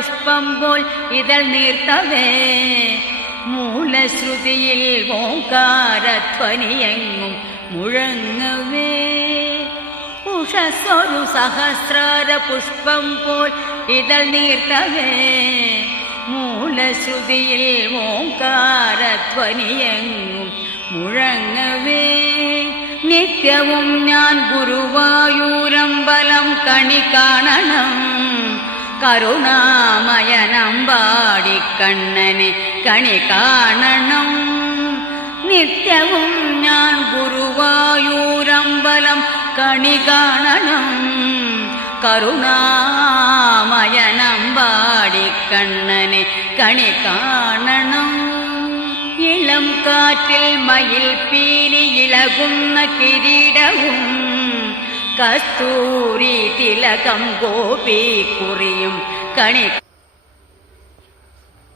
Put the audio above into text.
പുഷ്പം പോൽ ഇതൾ നീർത്തവേ മൂലശ്രുതിയിൽ ഓംകാരധ്വനിയെങ്ങും മുഴങ്ങവേ ഉഷസ്സൊരു സഹസ്രാര പുഷ്പം പോൽ ഇതൾ നീർത്തവേ മൂലശ്രുതിയിൽ ഓംകാരധ്വനിയെങ്ങും മുഴങ്ങവേ നിത്യവും ഞാൻ ഗുരുവായൂരമ്പലം കണി കാണണം കരുണാമയനമ്പാടിക്കണ്ണനെ കണി കാണണം നിത്യവും ഞാൻ ഗുരുവായൂരമ്പലം കണി കാണണം കരുണാമയനമ്പാടിക്കണ്ണനെ കണി കാണണം ഇളം കാറ്റിൽ മയിൽ പീലി ഇളകുന്ന കിരീടവും കസ്തൂരി തിലകം ഗോപി കുറിയും കണി